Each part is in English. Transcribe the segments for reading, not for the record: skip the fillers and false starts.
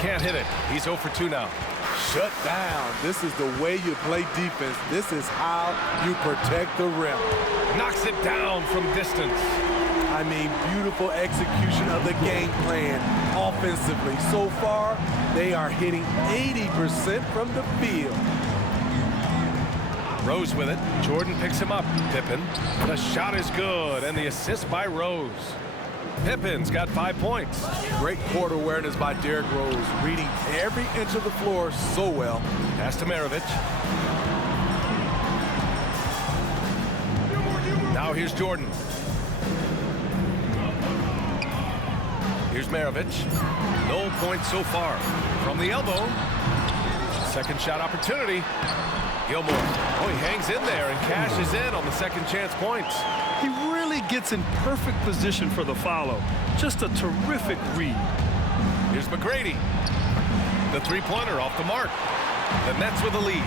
Can't hit it. He's 0 for 2 now. Shut down. This is the way you play defense. This is how you protect the rim. Knocks it down from distance. I mean, beautiful execution of the game plan offensively. So far, they are hitting 80% from the field. Rose with it. Jordan picks him up. Pippen. The shot is good, and the assist by Rose. Pippen's got 5 points. Great court awareness by Derrick Rose, reading every inch of the floor so well. Pass to Maravich. Now here's Jordan. Here's Maravich. No points so far. From the elbow. Second shot opportunity. Gilmore. Oh, he hangs in there and cashes in on the second chance points. He really gets in perfect position for the follow. Just a terrific read. Here's McGrady. The three-pointer off the mark. The Nets with the lead.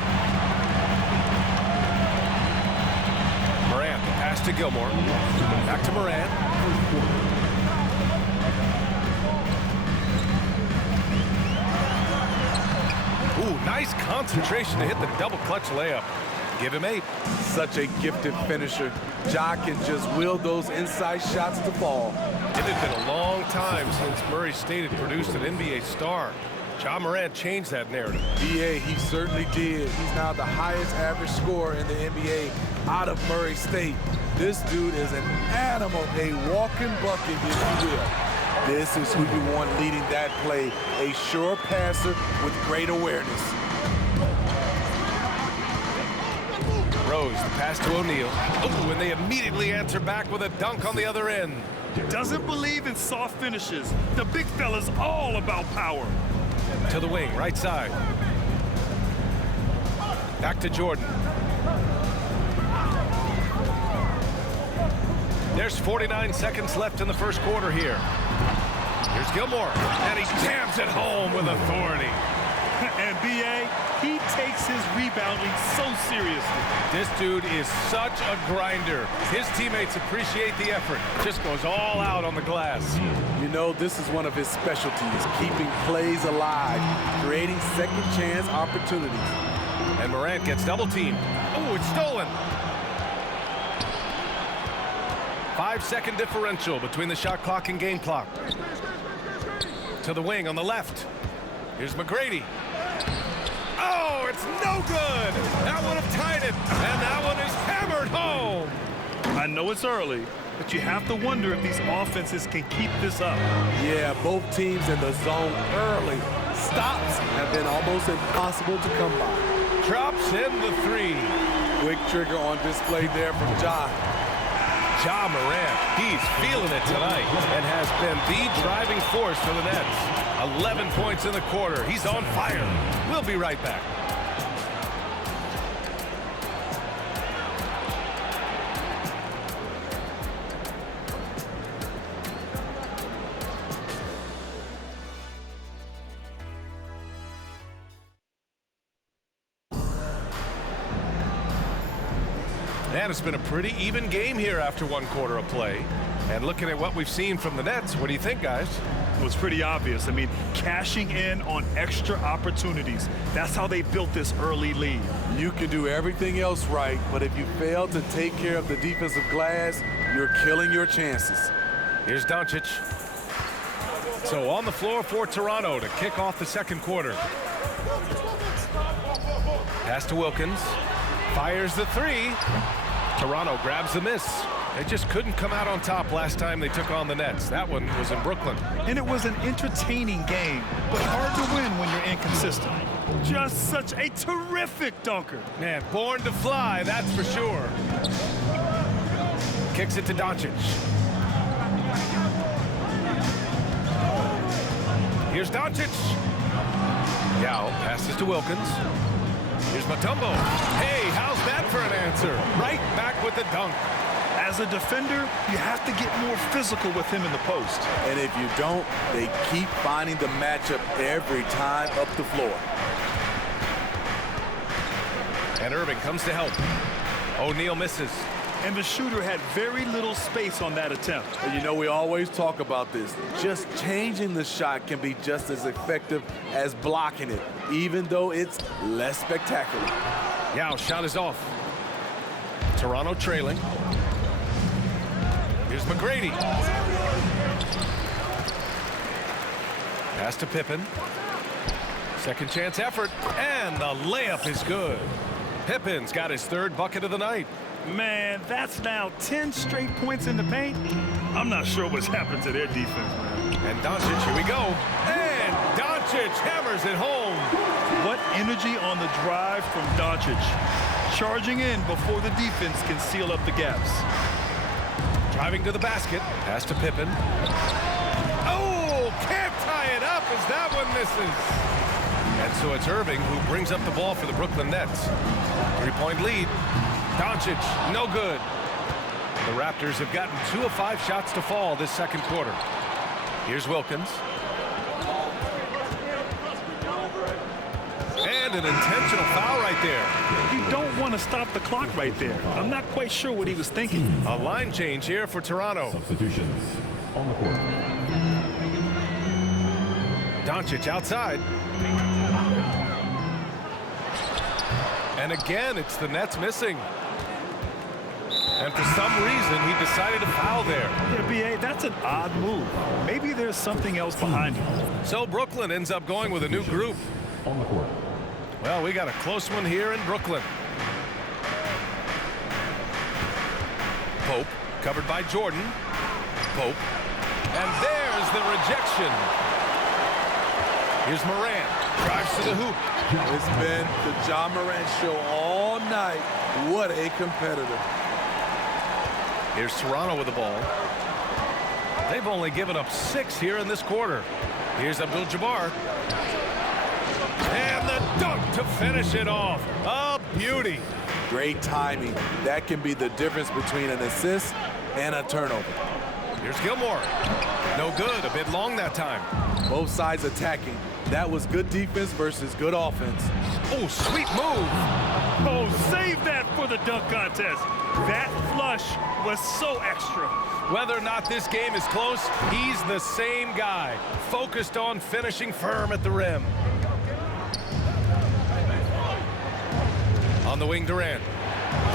Morant, the pass to Gilmore. Back to Morant. Ooh, nice concentration to hit the double clutch layup. Give him 8. Such a gifted finisher. Ja can just will those inside shots to fall. It had been a long time since Murray State had produced an NBA star. Ja Morant changed that narrative. BA, he certainly did. He's now the highest average scorer in the NBA out of Murray State. This dude is an animal, a walking bucket, if you will. This is who you want leading that play, a sure passer with great awareness. Rose, the pass to O'Neal. Oh, and they immediately answer back with a dunk on the other end. Doesn't believe in soft finishes. The big fella's all about power. To the wing, right side. Back to Jordan. There's 49 seconds left in the first quarter here. Here's Gilmore, and he jams it home with authority. And B.A., he takes his rebounding so seriously. This dude is such a grinder. His teammates appreciate the effort. Just goes all out on the glass. You know, this is one of his specialties, keeping plays alive, creating second chance opportunities. And Morant gets double teamed. Oh, it's stolen. 5-second differential between the shot clock and game clock. To the wing on the left. Here's McGrady. Oh, it's no good. That would have tied it. And that one is hammered home. I know it's early, but you have to wonder if these offenses can keep this up. Yeah, both teams in the zone early. Stops have been almost impossible to come by. Drops in the 3. Quick trigger on display there from Ja. Ja Morant, he's feeling it tonight and has been the driving force for the Nets. 11 points in the quarter. He's on fire. We'll be right back. And it's been a pretty even game here after 1 quarter of play. And looking at what we've seen from the Nets, what do you think, guys? It was pretty obvious. I mean, cashing in on extra opportunities. That's how they built this early lead. You can do everything else right, but if you fail to take care of the defensive glass, you're killing your chances. Here's Doncic. So on the floor for Toronto to kick off the second quarter. Pass to Wilkins. Fires the 3. Toronto grabs the miss. They just couldn't come out on top last time they took on the Nets. That one was in Brooklyn. And it was an entertaining game, but hard to win when you're inconsistent. Just such a terrific dunker. Man, born to fly, that's for sure. Kicks it to Doncic. Here's Doncic. Yao passes to Wilkins. Here's Mutombo. Hey, how's that for an answer? Right back with the dunk. As a defender, you have to get more physical with him in the post. And if you don't, they keep finding the matchup every time up the floor. And Irving comes to help. O'Neal misses. and the shooter had very little space on that attempt. And you know, we always talk about this. Just changing the shot can be just as effective as blocking it, even though it's less spectacular. Yao shot is off. Toronto trailing. Here's McGrady. Pass to Pippen. Second chance effort, and the layup is good. Pippen's got his third bucket of the night. Man, that's now 10 straight points in the paint. I'm not sure what's happened to their defense, man. And Doncic, here we go. And Doncic hammers it home. What energy on the drive from Doncic. Charging in before the defense can seal up the gaps. Driving to the basket. Pass to Pippen. Oh, can't tie it up as that one misses. And so it's Irving who brings up the ball for the Brooklyn Nets. 3-point lead. Doncic, no good. The Raptors have gotten 2 of 5 shots to fall this second quarter. Here's Wilkins. And an intentional foul right there. You don't want to stop the clock right there. I'm not quite sure what he was thinking. A line change here for Toronto. Substitutions on the court. Doncic outside. And again, it's the Nets missing. And for some reason, he decided to foul there. Yeah, B.A., that's an odd move. Maybe there's something else behind it. So Brooklyn ends up going with a new group. On the court. Well, we got a close one here in Brooklyn. Pope, covered by Jordan. Pope. And there's the rejection. Here's Morant. Drives to the hoop. It's been the Ja Morant show all night. What a competitor. Here's Toronto with the ball. They've only given up 6 here in this quarter. Here's Abdul-Jabbar. And the dunk to finish it off. A beauty. Great timing. That can be the difference between an assist and a turnover. Here's Gilmore. No good. A bit long that time. Both sides attacking. That was good defense versus good offense. Oh, sweet move. Oh, save that for the dunk contest. That flush was so extra. Whether or not this game is close, he's the same guy, focused on finishing firm at the rim. On the wing, Durant.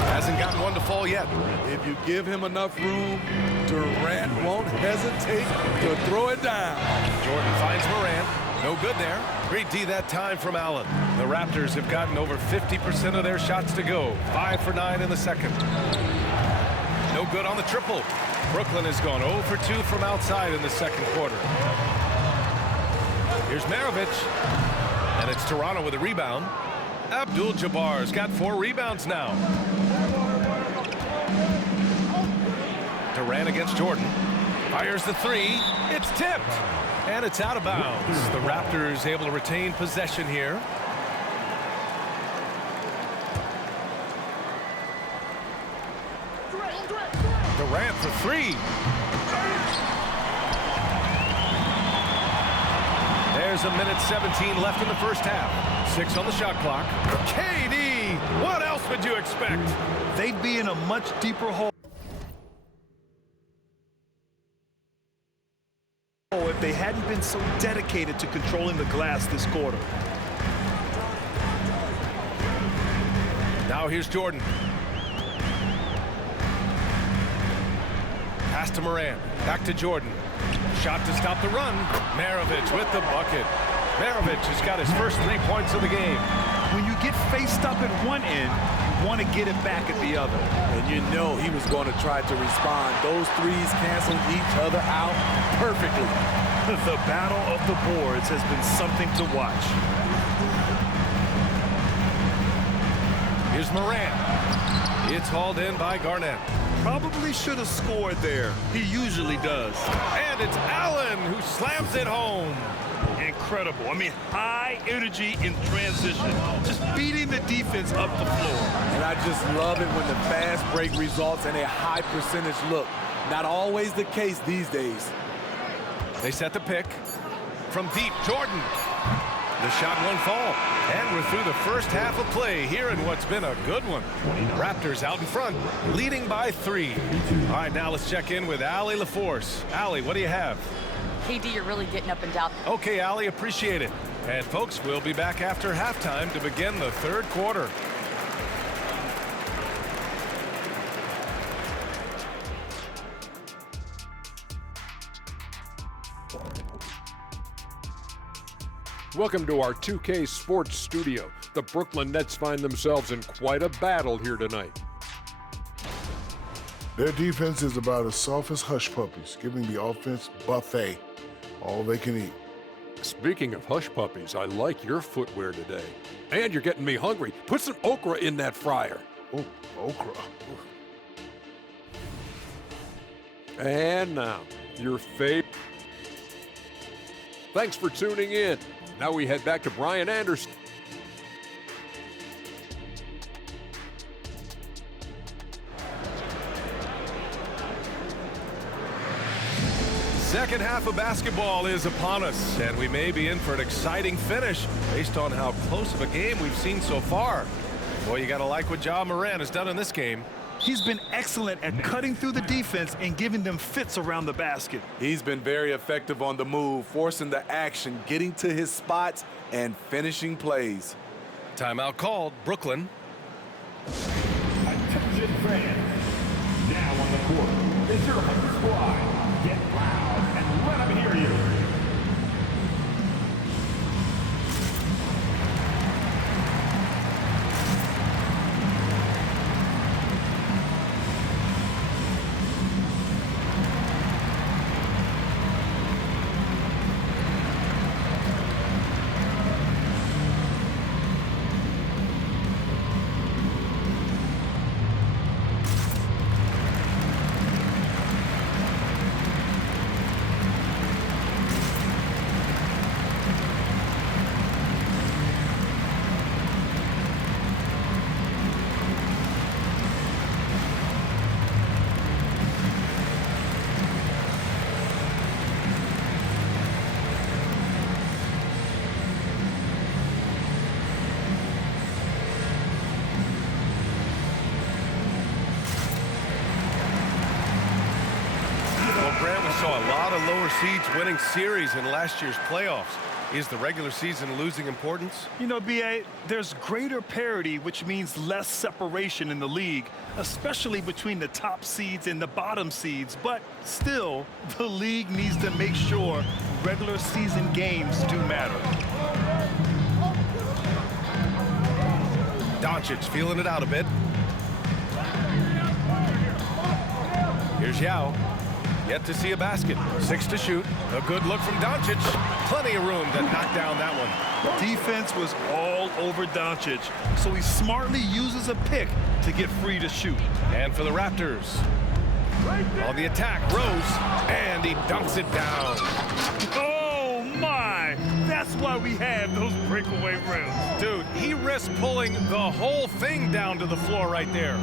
Hasn't gotten one to fall yet. If you give him enough room, Durant won't hesitate to throw it down. Jordan finds Morant. No good there. Great D that time from Allen. The Raptors have gotten over 50% of their shots to go. 5 for 9 in the second. No good on the triple. Brooklyn has gone 0 for 2 from outside in the second quarter. Here's Maravich. And it's Toronto with a rebound. Abdul-Jabbar's got 4 rebounds now. Durant against Jordan. Fires the 3. It's tipped. And it's out of bounds. The Raptors able to retain possession here. Durant for 3. There's a minute 17 left in the first half. 6 on the shot clock. KD, what else would you expect? They'd be in a much deeper hole if they hadn't been so dedicated to controlling the glass this quarter. Now here's Jordan. Pass to Morant. Back to Jordan. Shot to stop the run. Maravich with the bucket. Maravich has got his first 3 points of the game. When you get faced up at one end, you want to get it back at the other. And you know he was going to try to respond. Those threes canceled each other out perfectly. The battle of the boards has been something to watch. Here's Morant. It's hauled in by Garnett. Probably should have scored there. He usually does. And it's Allen who slams it home. Incredible. I mean, high energy in transition. Just beating the defense up the floor. And I just love it when the fast break results in a high percentage look. Not always the case these days. They set the pick. From deep, Jordan. The shot won't fall. And we're through the first half of play here in what's been a good one. Raptors out in front, leading by 3. All right, now let's check in with Allie LaForce. Allie, what do you have? KD, you're really getting up and down. Okay, Allie, appreciate it. And folks, we'll be back after halftime to begin the third quarter. Welcome to our 2K Sports Studio. The Brooklyn Nets find themselves in quite a battle here tonight. Their defense is about as soft as hush puppies, giving the offense buffet, all they can eat. Speaking of hush puppies, I like your footwear today. And you're getting me hungry. Put some okra in that fryer. Oh, okra. And now, your favorite. Thanks for tuning in. Now we head back to Brian Anderson. Second half of basketball is upon us, and we may be in for an exciting finish based on how close of a game we've seen so far. Boy, you got to like what Ja Morant has done in this game. He's been excellent at cutting through the defense and giving them fits around the basket. He's been very effective on the move, forcing the action, getting to his spots, and finishing plays. Timeout called, Brooklyn. Attention fans. Now on the court is your home squad. Get loud and let them hear you. Lower seeds winning series in last year's playoffs. Is the regular season losing importance? You know, B.A., there's greater parity, which means less separation in the league, especially between the top seeds and the bottom seeds. But still, the league needs to make sure regular season games do matter. Doncic feeling it out a bit. Here's Yao. Yet to see a basket. 6 to shoot. A good look from Doncic. Plenty of room to knock down that one. Defense was all over Doncic, so he smartly uses a pick to get free to shoot. And for the Raptors, on the attack, Rose, and he dunks it down. Oh, my! That's why we have those breakaway rims. Dude, he risks pulling the whole thing down to the floor right there.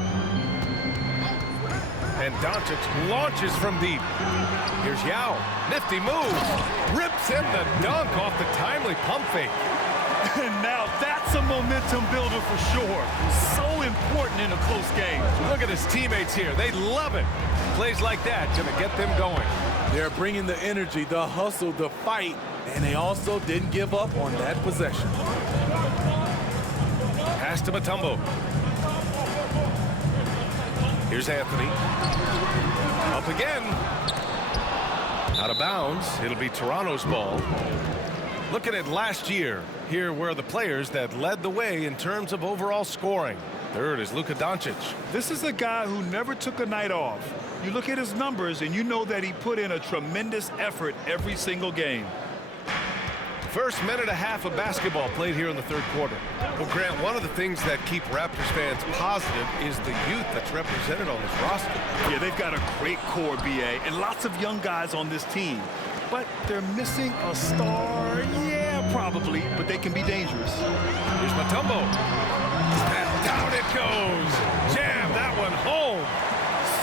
And Doncic launches from deep. Here's Yao. Nifty move. Rips in the dunk off the timely pump fake. And now that's a momentum builder for sure. So important in a close game. Look at his teammates here. They love it. Plays like that gonna get them going. They're bringing the energy, the hustle, the fight, and they also didn't give up on that possession. Pass to Mutombo. Here's Anthony. Up again. Out of bounds. It'll be Toronto's ball. Looking at last year, here were the players that led the way in terms of overall scoring. Third is Luka Doncic. This is a guy who never took a night off. You look at his numbers and you know that he put in a tremendous effort every single game. First minute and a half of basketball played here in the third quarter. Well, Grant, one of the things that keep Raptors fans positive is the youth that's represented on this roster. Yeah, they've got a great core, B.A., and lots of young guys on this team. But they're missing a star, yeah, probably, but they can be dangerous. Here's Mutombo. And down it goes. Jam that one home.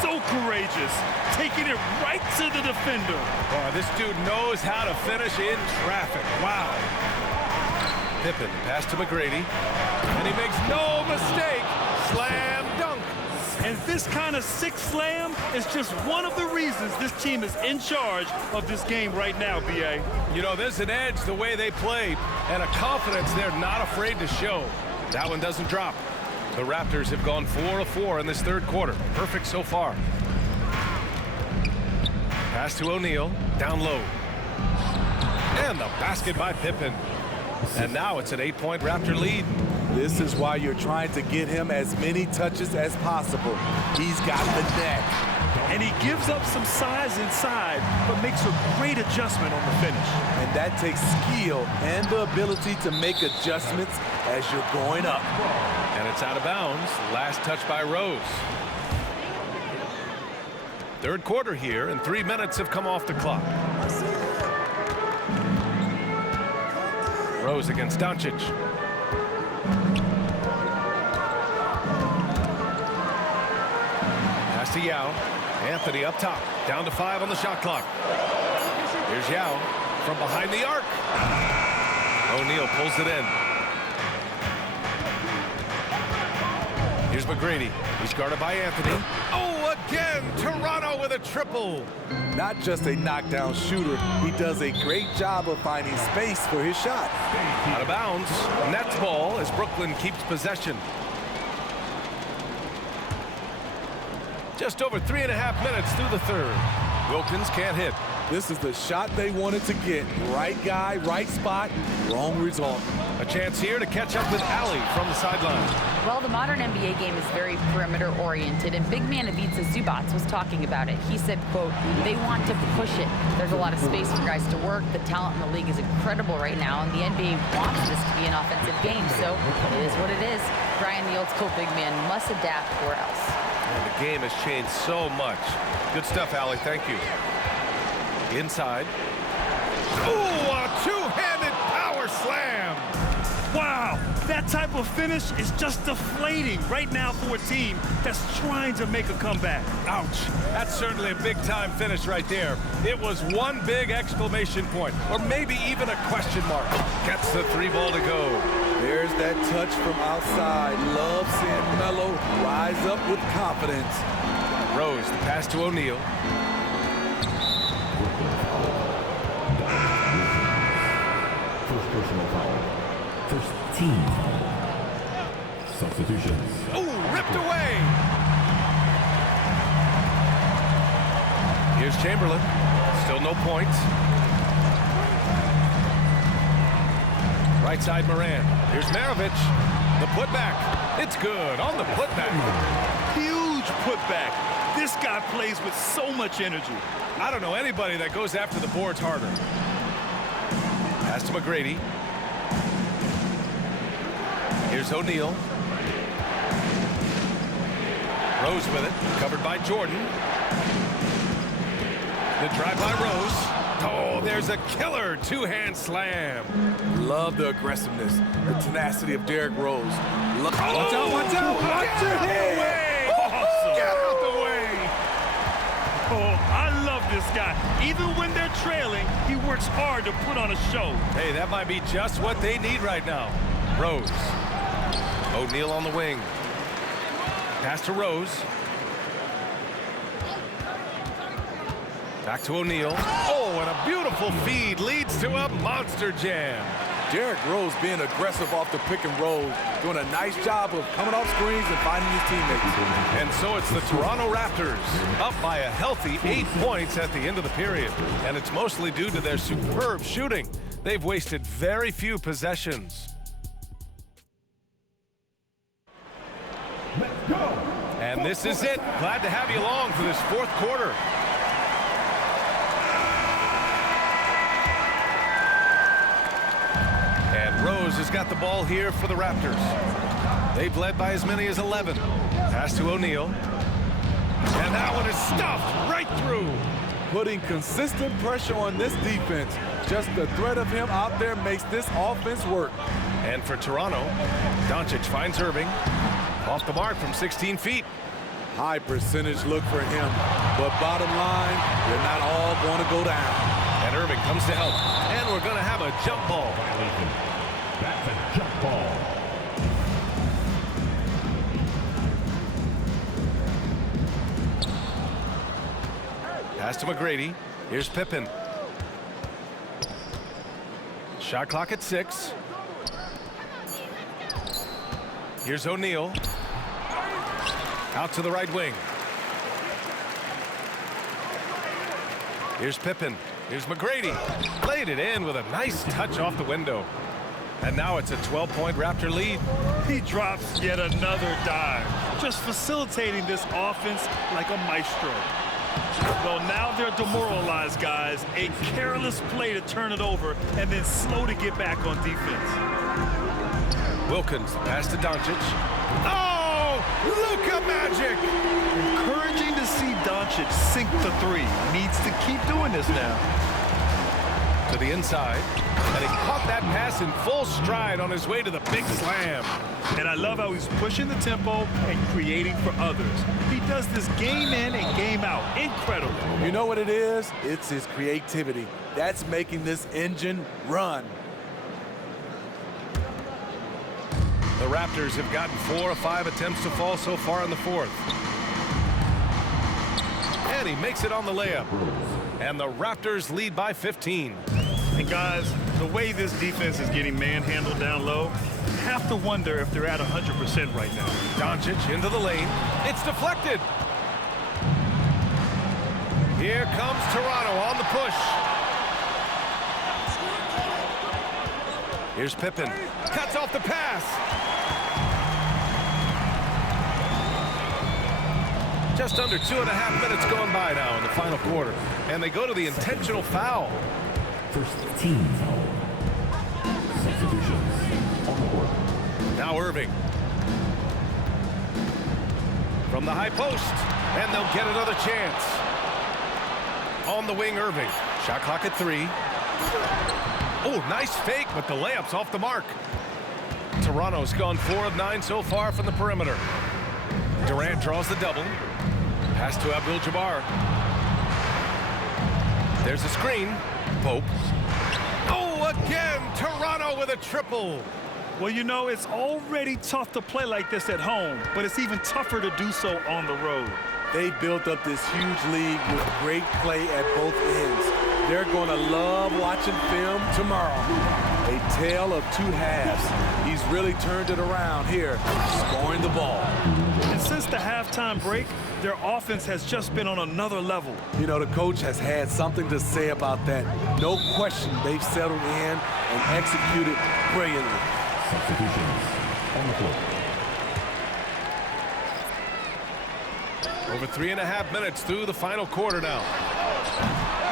So courageous, taking it right to the defender. Boy, this dude knows how to finish in traffic. Wow. Pippen, pass to McGrady, and he makes no mistake. Slam dunk. And this kind of sick slam is just one of the reasons this team is in charge of this game right now, B.A. You know, there's an edge the way they played and a confidence they're not afraid to show. That one doesn't drop. The Raptors have gone 4 of 4 in this third quarter. Perfect so far. Pass to O'Neal, down low. And the basket by Pippen. And now it's an 8-point Raptor lead. This is why you're trying to get him as many touches as possible. He's got the neck. And he gives up some size inside, but makes a great adjustment on the finish. And that takes skill and the ability to make adjustments as you're going up. And it's out of bounds. Last touch by Rose. Third quarter here, and 3 minutes have come off the clock. Rose against Doncic. Pass to Yao. Anthony up top. Down to 5 on the shot clock. Here's Yao from behind the arc. O'Neal pulls it in. Here's McGrady. He's guarded by Anthony. Oh, again, Toronto with a triple. Not just a knockdown shooter, he does a great job of finding space for his shot. Out of bounds. Nets ball as Brooklyn keeps possession. Just over 3.5 minutes through the third. Wilkins can't hit. This is the shot they wanted to get. Right guy, right spot, wrong result. A chance here to catch up with Allie from the sideline. Well, the modern NBA game is very perimeter-oriented, and big man Ivica Zubac was talking about it. He said, quote, they want to push it. There's a lot of space for guys to work. The talent in the league is incredible right now, and the NBA wants this to be an offensive game, so it is what it is. Brian, the old-school big man, must adapt or else. And the game has changed so much. Good stuff, Allie. Thank you. Inside. Ooh, a two-handed power slam. Wow, that type of finish is just deflating right now for a team that's trying to make a comeback. Ouch. That's certainly a big-time finish right there. It was one big exclamation point, or maybe even a question mark. Gets the 3 ball to go. There's that touch from outside. Love seeing Melo rise up with confidence. Rose, the pass to O'Neal. First personal foul. First team. Substitutions. Ooh, ripped away. Here's Chamberlain. Still no points. Right side Moran. Here's Maravich. The putback. It's good on the putback. Huge putback. This guy plays with so much energy. I don't know anybody that goes after the boards harder. Pass to McGrady. Here's O'Neal. Rose with it. Covered by Jordan. The drive by Rose. Oh, there's a killer two-hand slam. Love the aggressiveness, the tenacity of Derrick Rose. Watch out, watch out, watch Get your out the head. way. Awesome. Get out the way. Oh, I love this guy. Even when they're trailing, he works hard to put on a show. Hey, that might be just what they need right now. Rose. O'Neal on the wing. Pass to Rose. Back to O'Neal. Oh, and a beautiful feed leads to a monster jam. Derrick Rose being aggressive off the pick and roll, doing a nice job of coming off screens and finding his teammates. And so it's the Toronto Raptors up by a healthy 8 points at the end of the period. And it's mostly due to their superb shooting. They've wasted very few possessions. Let's go. And this is it. Glad to have you along for this fourth quarter. And Rose has got the ball here for the Raptors. They've led by as many as 11. Pass to O'Neal. And that one is stuffed right through. Putting consistent pressure on this defense. Just the threat of him out there makes this offense work. And for Toronto, Doncic finds Irving. Off the mark from 16 feet. High percentage look for him. But bottom line, they're not all going to go down. And Irving comes to help. And we're going to have a jump ball. That's a ball. Pass to McGrady. Here's Pippen. Shot clock at 6. Here's O'Neal. Out to the right wing. Here's Pippen. Here's McGrady. Laid it in with a nice touch off the window. And now it's a 12-point Raptor lead. He drops yet another dive, just facilitating this offense like a maestro. Well, now they're demoralized, guys. A careless play to turn it over and then slow to get back on defense. Wilkins, pass to Doncic. Oh, Luka magic! Encouraging to see Doncic sink the 3. Needs to keep doing this now. To the inside, and he caught that pass in full stride on his way to the big slam. And I love how he's pushing the tempo and creating for others. He does this game in and game out. Incredible. You know what it is? It's his creativity. That's making this engine run. The Raptors have gotten 4 of 5 attempts to fall so far in the 4th. And he makes it on the layup. And the Raptors lead by 15. And guys, the way this defense is getting manhandled down low, have to wonder if they're at 100% right now. Doncic into the lane. It's deflected. Here comes Toronto on the push. Here's Pippen. Cuts off the pass. Just under 2.5 minutes going by now in the final quarter. And they go to the intentional foul. First team foul. Substitutions on the court. Now Irving. From the high post. And they'll get another chance. On the wing, Irving. Shot clock at 3. Oh, nice fake, but the layup's off the mark. Toronto's gone 4 of 9 so far from the perimeter. Durant draws the double. Pass to Abdul-Jabbar. There's a screen. Pope. Oh, again, Toronto with a triple. Well, you know, it's already tough to play like this at home, but it's even tougher to do so on the road. They built up this huge lead with great play at both ends. They're going to love watching film tomorrow. A tale of 2 halves. He's really turned it around here, scoring the ball. And since the halftime break, their offense has just been on another level. You know, the coach has had something to say about that. No question, they've settled in and executed brilliantly. Substitutions on the court. Over 3.5 minutes through the final quarter now.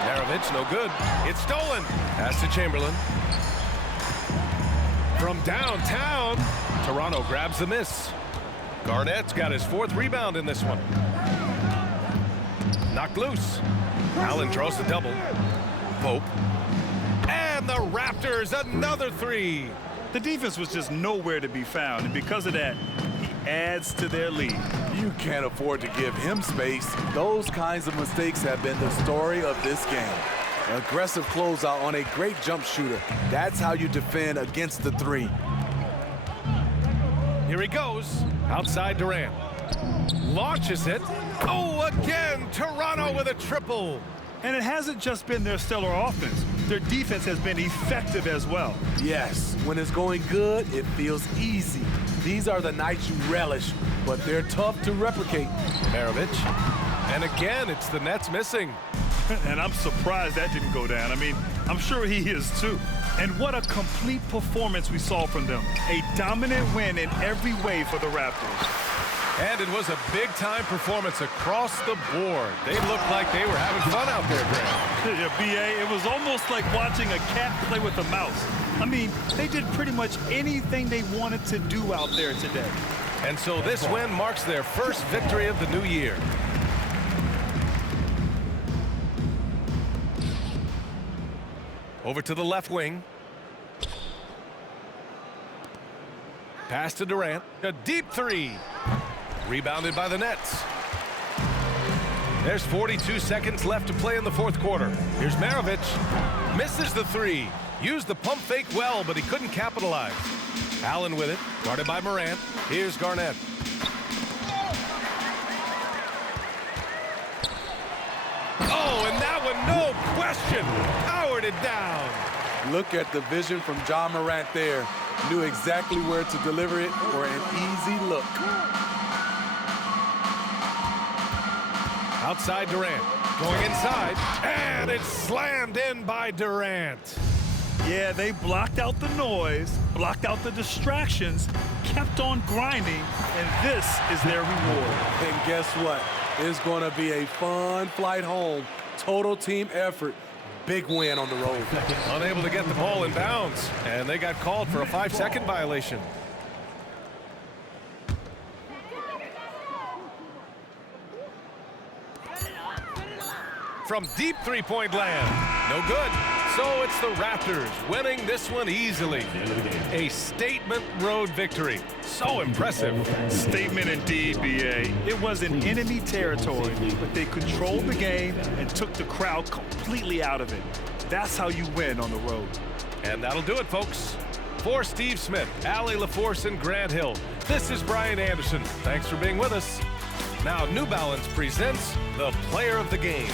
Maravich, no good. It's stolen. Pass to Chamberlain. From downtown, Toronto grabs the miss. Garnett's got his 4th rebound in this one. Knocked loose. Allen draws the double. Pope. And the Raptors, another 3. The defense was just nowhere to be found, and because of that, he adds to their lead. You can't afford to give him space. Those kinds of mistakes have been the story of this game. Aggressive closeout on a great jump shooter. That's how you defend against the 3. Here he goes. Outside Durant. Launches it. Oh, again, Toronto with a triple. And it hasn't just been their stellar offense. Their defense has been effective as well. Yes, when it's going good, it feels easy. These are the nights you relish, but they're tough to replicate. Maravich. And again, it's the Nets missing. And I'm surprised that didn't go down. I mean, I'm sure he is too. And what a complete performance we saw from them. A dominant win in every way for the Raptors. And it was a big-time performance across the board. They looked like they were having fun out there, Grant. Yeah, B.A., it was almost like watching a cat play with a mouse. I mean, they did pretty much anything they wanted to do out there today. And so this win marks their first victory of the new year. Over to the left wing. Pass to Durant. A deep 3. Rebounded by the Nets. There's 42 seconds left to play in the 4th quarter. Here's Maravich. Misses the 3. Used the pump fake well, but he couldn't capitalize. Allen with it, guarded by Morant. Here's Garnett. Oh, and that one, no question, powered it down. Look at the vision from Ja Morant there. Knew exactly where to deliver it for an easy look. Outside Durant, going inside, and it's slammed in by Durant. Yeah, they blocked out the noise, blocked out the distractions, kept on grinding, and this is their reward. And guess what? It's going to be a fun flight home. Total team effort. Big win on the road. Unable to get the ball in bounds, and they got called for a 5-second violation. From deep three-point land, no good. So it's the Raptors winning this one easily. A statement road victory. So impressive. Statement indeed, B.A. It was in enemy territory, but they controlled the game and took the crowd completely out of it. That's how you win on the road. And that'll do it, folks. For Steve Smith, Allie LaForce, and Grant Hill, this is Brian Anderson. Thanks for being with us. Now, New Balance presents the Player of the Game.